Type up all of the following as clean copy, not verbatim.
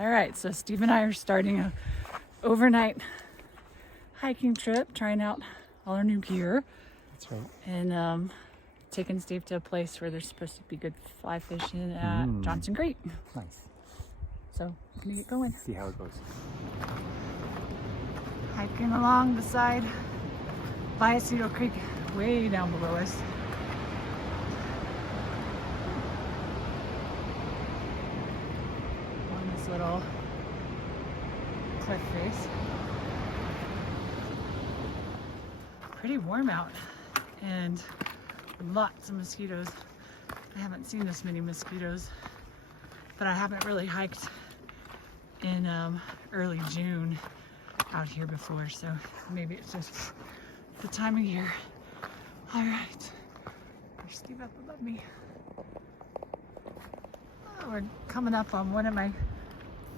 All right, so Steve and I are starting a overnight hiking trip, trying out all our new gear. That's right. And taking Steve to a place where there's supposed to be good fly fishing at Johnson Creek. Nice. So we're gonna get going. See how it goes. Hiking along beside Vallecito Creek, way down below us. On this little cliff face. Pretty warm out and lots of mosquitoes. I haven't seen this many mosquitoes, but I haven't really hiked in early June out here before, so maybe it's just the time of year. All right, there's Steve up above me. Oh, we're coming up on one of my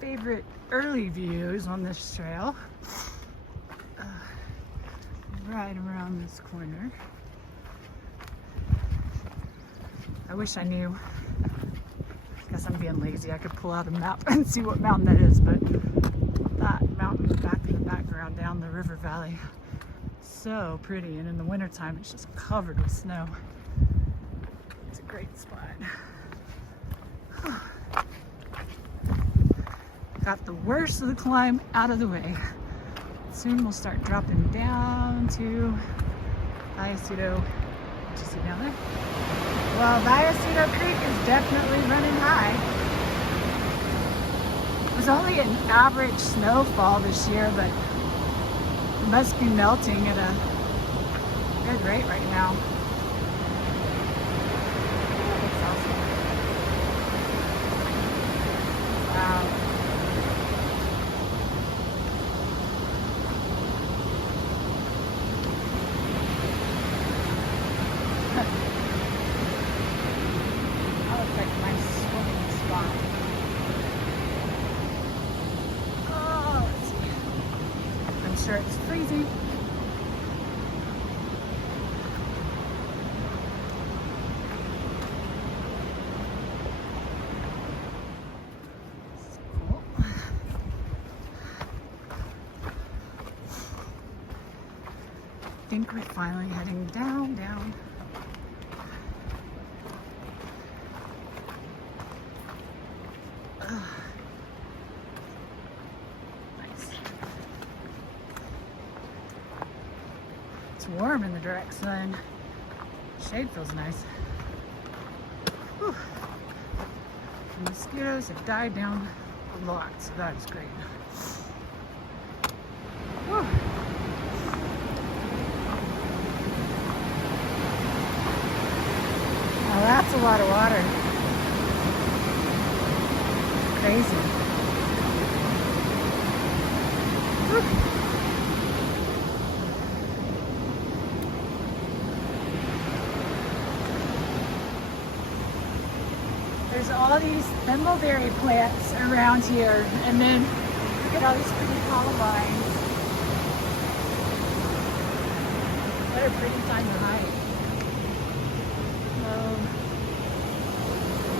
favorite early views on this trail. Right around this corner. I wish I knew. I guess I'm being lazy. I could pull out a map and see what mountain that is, but that mountain back in the background down the river valley. So pretty, and in the wintertime it's just covered with snow. It's a great spot. Got the worst of the climb out of the way. Soon we'll start dropping down to Vallecito. What you see down there? Well, Vallecito Creek is definitely running high. It was only an average snowfall this year, but it must be melting at a good rate right now. That's awesome. Wow. Sure, it's freezing. Cool. I think we're finally heading down. It's warm in the direct sun. Shade feels nice. Whew. The mosquitoes have died down a lot, so that is great. Whew. Now that's a lot of water. Crazy. Whew. There's all these thimbleberry plants around here, and then look at all these pretty columbines. What a pretty time to hike. So,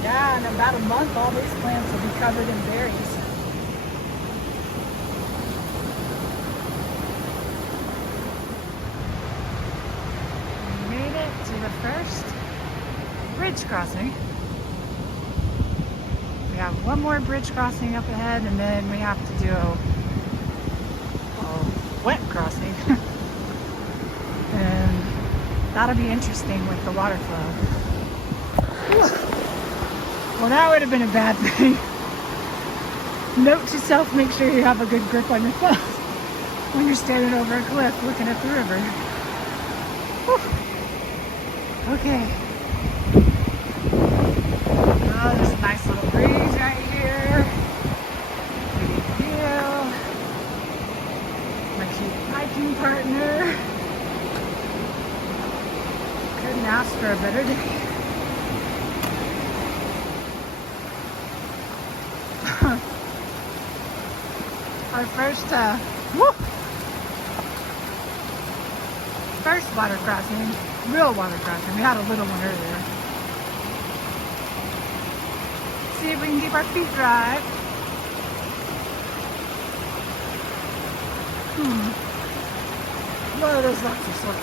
yeah, in about a month, all these plants will be covered in berries. We made it to the first bridge crossing. We have one more bridge crossing up ahead, and then we have to do a wet crossing. And that'll be interesting with the water flow. Well, that would have been a bad thing. Note to self, make sure you have a good grip on your phone when you're standing over a cliff looking at the river. Whew. Okay. Oh, there's a nice little breeze right here. Pretty view. My cute hiking partner. Couldn't ask for a better day. Our first water crossing, real water crossing. We had a little one earlier. See if we can keep our feet dry. Whoa, there's lots of salt.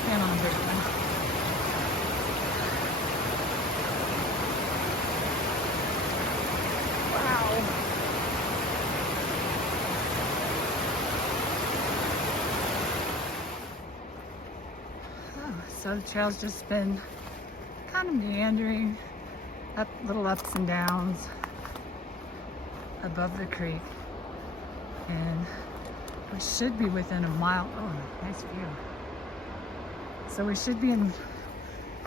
Stand on a big one. Wow. Oh, so the trail's just been kind of meandering up, little ups and downs above the creek, and we should be within a mile. Oh, nice view. So we should be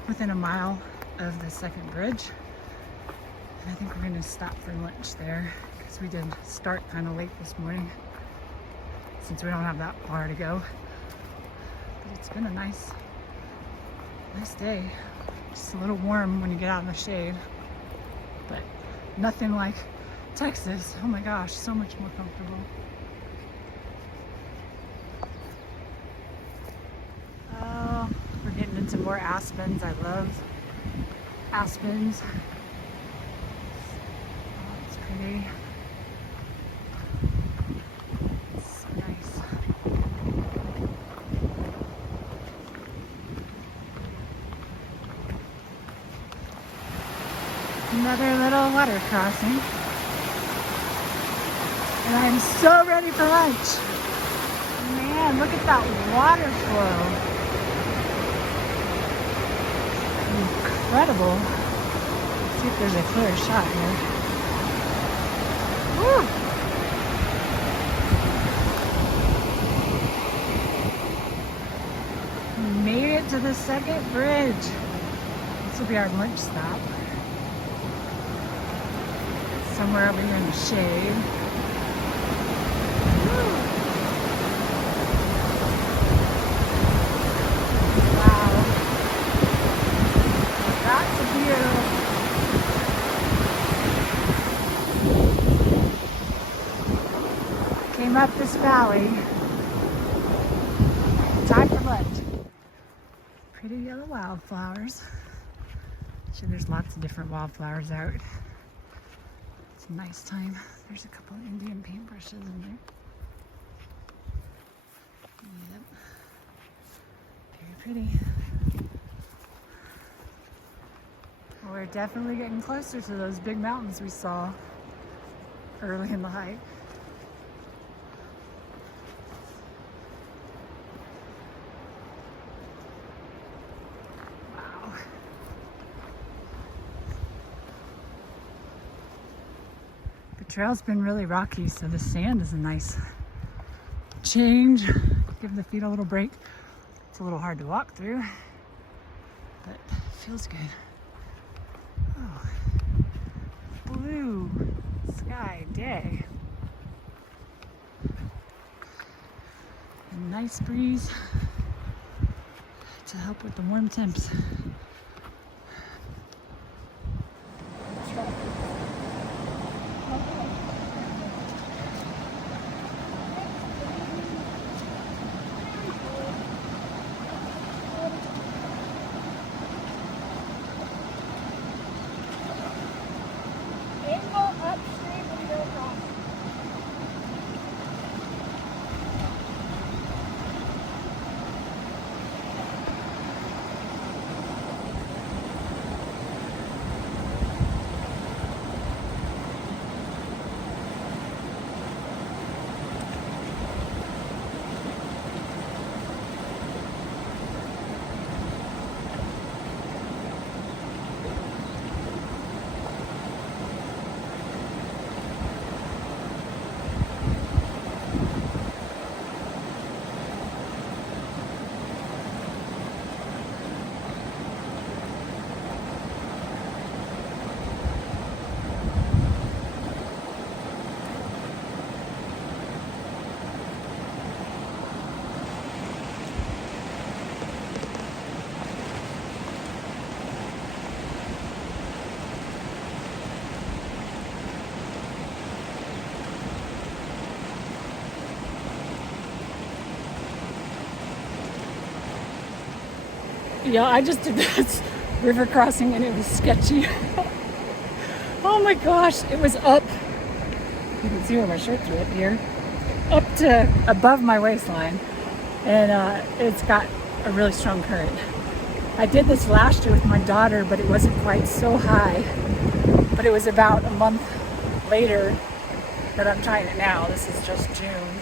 within a mile of the second bridge, and I think we're going to stop for lunch there because we did start kind of late this morning since we don't have that far to go. But it's been a nice day. Just a little warm when you get out in the shade, but nothing like Texas. Oh my gosh, so much more comfortable. Oh, we're getting into more aspens. I love aspens. Oh, it's pretty. It's so nice. Another little water crossing. And I'm so ready for lunch. Man, look at that water flow. Incredible. Let's see if there's a clear shot here. Woo! We made it to the second bridge. This will be our lunch stop. Somewhere over here in the shade. Wow. That's a view. Came up this valley. Time for lunch. Pretty yellow wildflowers. Actually, there's lots of different wildflowers out. It's a nice time. There's a couple of Indian paintbrushes in there. Yep. Very pretty. Well, we're definitely getting closer to those big mountains we saw early in the hike. Wow. The trail's been really rocky, so the sand is a nice change. Give the feet a little break. It's a little hard to walk through, but it feels good. Oh, blue sky day. A nice breeze to help with the warm temps. Yeah, I just did this river crossing and it was sketchy. Oh my gosh, it was up. You can see where my shirt's ripped here. Up to above my waistline. and it's got a really strong current. I did this last year with my daughter, but it wasn't quite so high. But it was about a month later that I'm trying it now. This is just June,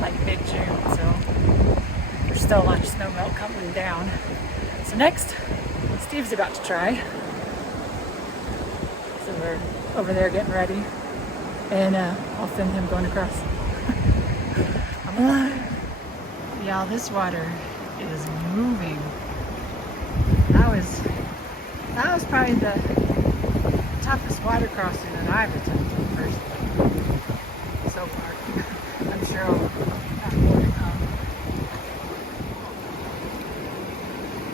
like mid-June, so there's still a lot of snow melt coming down. So next, Steve's about to try. So we're over there getting ready, and I'll film him going across. I'm alive. Yeah, this water is moving. That was probably the toughest water crossing that I've attempted personally so far. I'm sure I'll have more to come.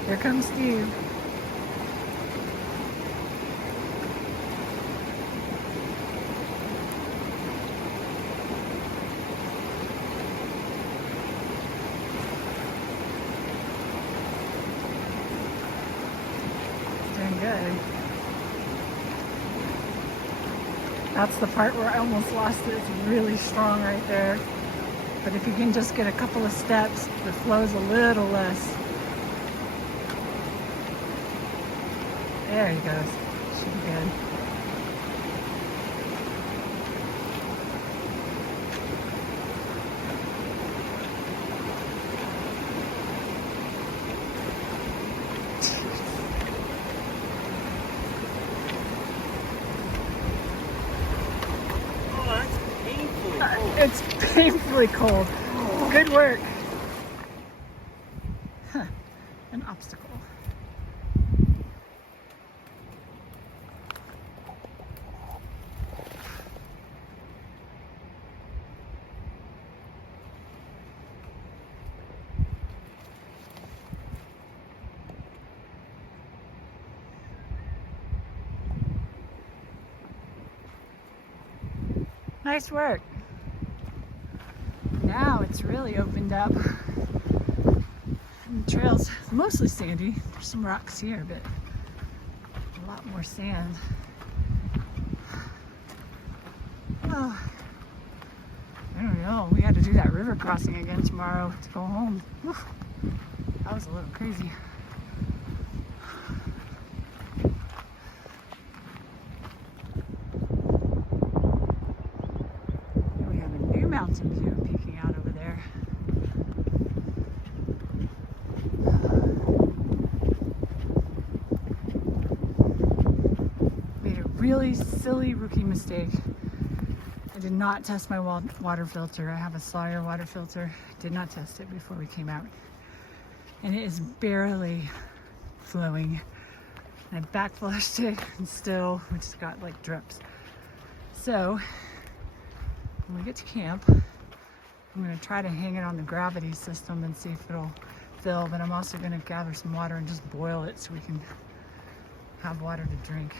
Here comes Steve. Doing good. That's the part where I almost lost it. It's really strong right there. But if you can just get a couple of steps, the flow's a little less. There he goes. Should be good. It's painfully cold. Good work. Huh. An obstacle. Nice work. Now it's really opened up. And the trail's mostly sandy. There's some rocks here, but a lot more sand. Oh, I don't know. We had to do that river crossing again tomorrow to go home. Whew. That was a little crazy. We have a new mountain view peeking out over there. Made a really silly rookie mistake. I did not test my water filter. I have a Sawyer water filter. Did not test it before we came out. And it is barely flowing. And I backflushed it and still we just got like drips. So when we get to camp, I'm gonna try to hang it on the gravity system and see if it'll fill, but I'm also gonna gather some water and just boil it so we can have water to drink.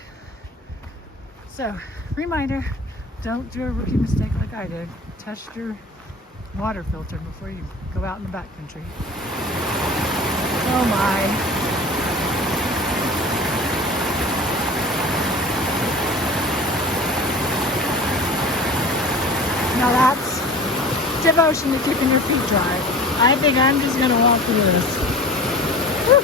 So, reminder, don't do a rookie mistake like I did. Test your water filter before you go out in the backcountry. Oh my. Now that's devotion to keeping your feet dry. I think I'm just gonna walk through this. Woo.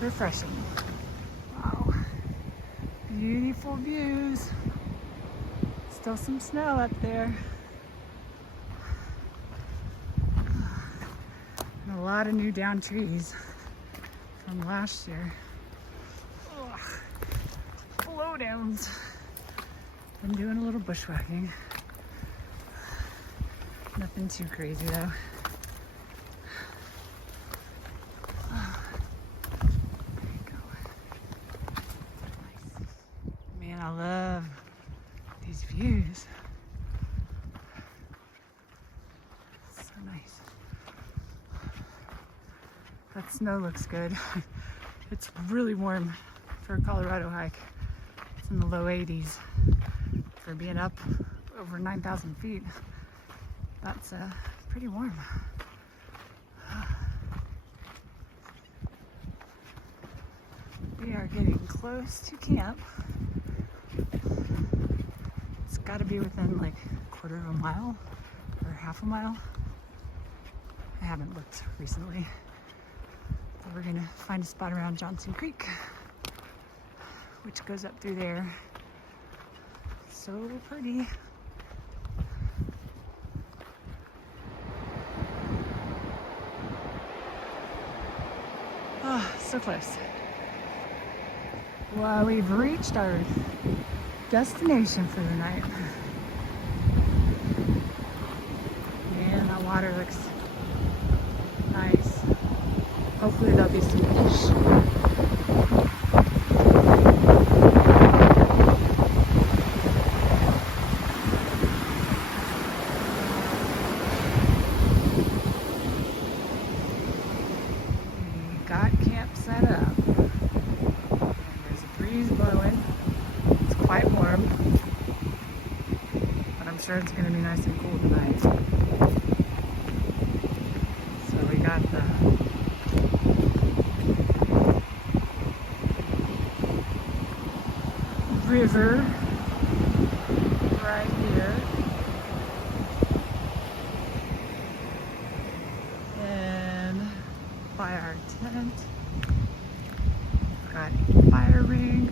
Refreshing. Wow. Beautiful views. Still some snow up there. And a lot of new down trees from last year. Ugh. Blowdowns. Been doing a little bushwhacking. Nothing too crazy though. I love these views. So nice. That snow looks good. It's really warm for a Colorado hike. It's in the low 80s for being up over 9,000 feet. That's pretty warm. We are getting close to camp. It's got to be within like a quarter of a mile or half a mile. I haven't looked recently. But we're gonna find a spot around Johnson Creek, which goes up through there. So pretty. Oh, so close. Well, we've reached our destination for the night. Man, that water looks nice. Hopefully there'll be some fish. Set up. And there's a breeze blowing. It's quite warm, but I'm sure it's going to be nice and cool tonight. So we got the river right here. And by our tent, got a fire ring.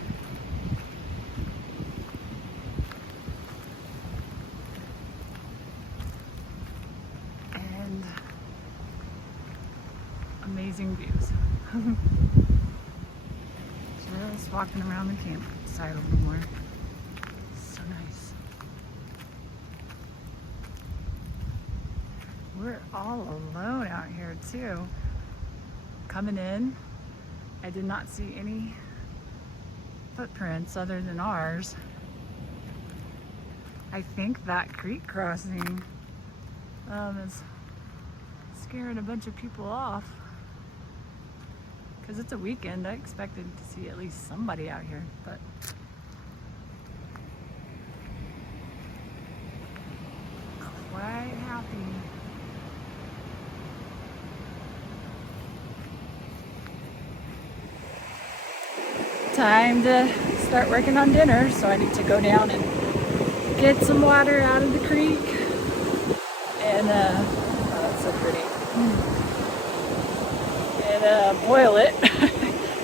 And amazing views. Just walking around the campsite a little more. So nice. We're all alone out here too. Coming in, I did not see any footprints other than ours. I think that creek crossing is scaring a bunch of people off. Because it's a weekend, I expected to see at least somebody out here, but quite happy. Time to start working on dinner, so I need to go down and get some water out of the creek. And oh, that's so pretty. And boil it.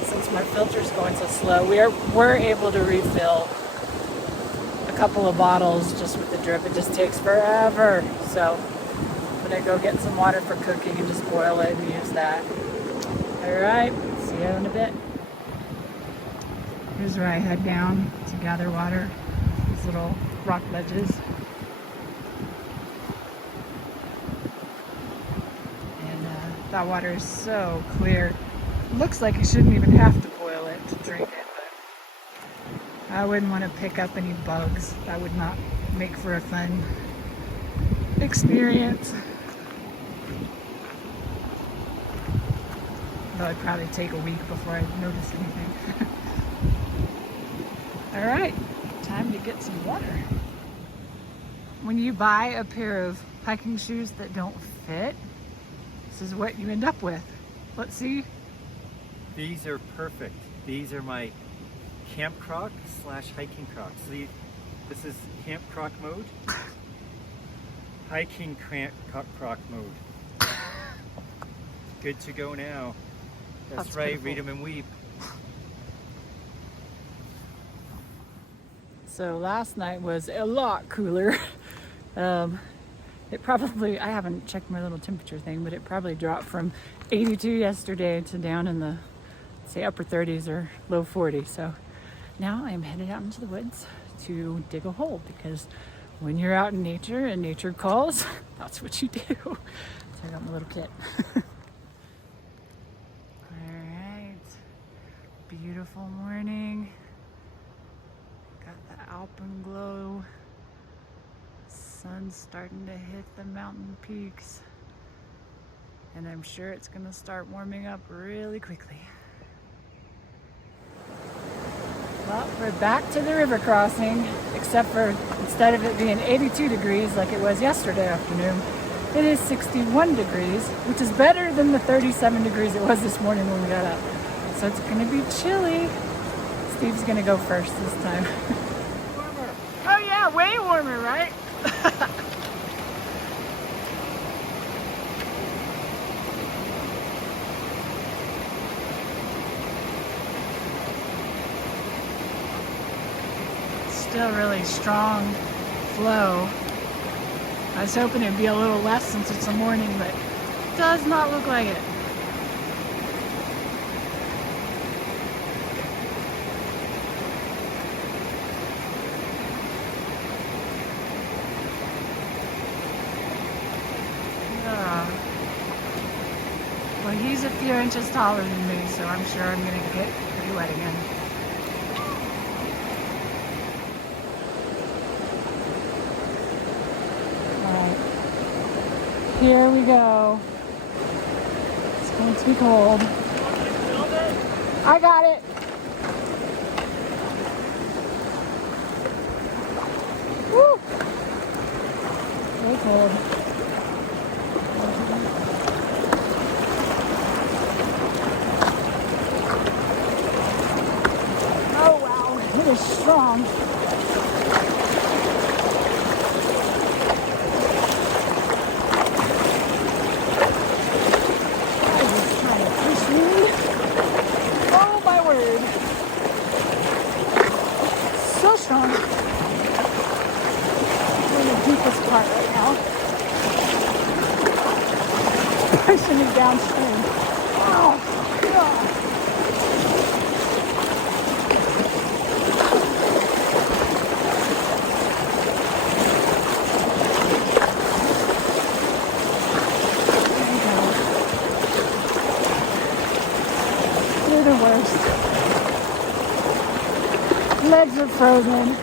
Since my filter's going so slow, we're able to refill a couple of bottles just with the drip. It just takes forever. So I'm gonna go get some water for cooking and just boil it and use that. All right, see you in a bit. Here's where I head down to gather water, these little rock ledges. And that water is so clear. Looks like you shouldn't even have to boil it to drink it, but I wouldn't want to pick up any bugs. That would not make for a fun experience. Though it'd probably take a week before I'd notice anything. All right, time to get some water. When you buy a pair of hiking shoes that don't fit, this is what you end up with. Let's see. These are perfect. These are my camp croc / hiking crocs. See, this is camp croc mode, hiking croc mode. Good to go now. That's right, beautiful. Read them and weep. So last night was a lot cooler. It probably, I haven't checked my little temperature thing, but it probably dropped from 82 yesterday to down in the, say, upper 30s or low 40s. So now I'm headed out into the woods to dig a hole, because when you're out in nature and nature calls, that's what you do. So I got my little kit. All right, beautiful morning. Got the alpenglow. Sun's starting to hit the mountain peaks. And I'm sure it's gonna start warming up really quickly. Well, we're back to the river crossing, except for instead of it being 82 degrees like it was yesterday afternoon, it is 61 degrees, which is better than the 37 degrees it was this morning when we got up. So it's gonna be chilly. Steve's gonna go first this time. Warmer. Oh yeah, way warmer, right? Still really strong flow. I was hoping it'd be a little less since it's the morning, but it does not look like it. Well, he's a few inches taller than me, so I'm sure I'm gonna get pretty wet again. Here we go. It's going to be cold. I got it. Woo! So cold. Oh wow, it is strong. So strong. We're in the deepest part right now. Pushing me downstream. Oh, God. There you go. You're the worst. Legs are frozen.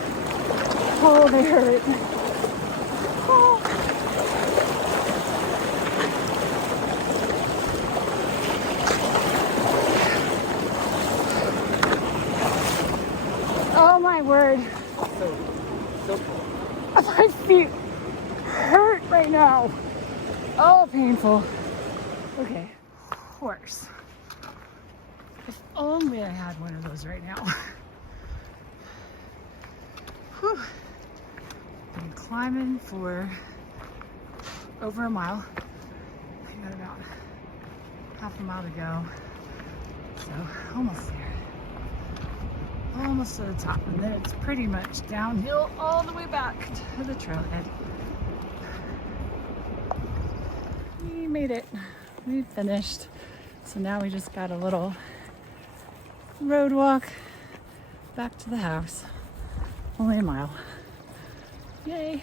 Oh, they hurt. Oh. Oh my word. So cold. My feet hurt right now. Oh, painful. Okay, horse. If only I had one of those right now. Whew. Been climbing for over a mile. I got about half a mile to go. So almost there. Almost to the top. And then it's pretty much downhill all the way back to the trailhead. We made it. We finished. So now we just got a little road walk back to the house. Only a mile. Yay.